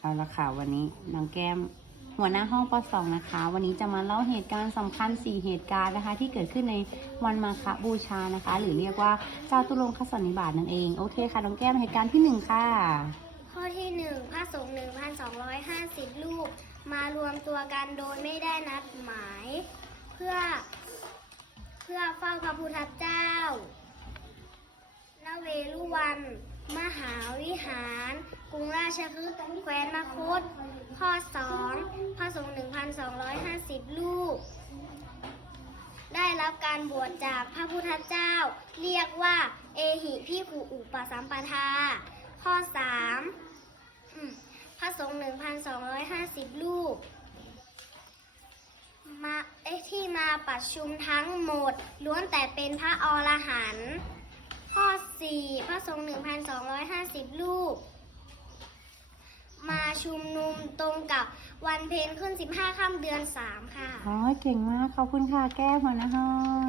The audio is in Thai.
เอาละค่ะวันนี้น้องแก้ม หัวหน้าห้องป .2 นะคะ วันนี้จะมาเล่าเหตุการณ์สำคัญ 4 เหตุการณ์นะคะ ที่เกิดขึ้นในวันมาฆบูชานะคะ หรือเรียกว่าเจ้าตุลงคสันนิบาตนั่นเองโอเคค่ะน้องแก้มเหตุการณ์ที่ 1 ค่ะ ข้อที่หนึ่งพระสงฆ์1,250 รูป มารวมตัวกันโดยไม่ได้นัดหมาย เพื่อ เพื่อเฝ้าพระพุทธเจ้าณเวลุวัน มหาวิหาร กรุงราชคฤห์แคว้นมคต ข้อ 2 พระสงฆ์1,250รูปได้รับการบวชจากพระพุทธเจ้า เรียกว่า เอหิพิขุอุปสัมปทา ข้อ 3 พระสงฆ์1,250รูปมาที่มาประชุมทั้งหมดล้วนแต่เป็นพระอรหันต์ 4พระสงฆ์1,250รูป มาชุมนุมตรงกับวันเพ็ญขึ้น15ค่ำเดือน3ค่ะ อ๋อเก่งมากขอบคุณค่ะแก้มหัวหน้าห้อง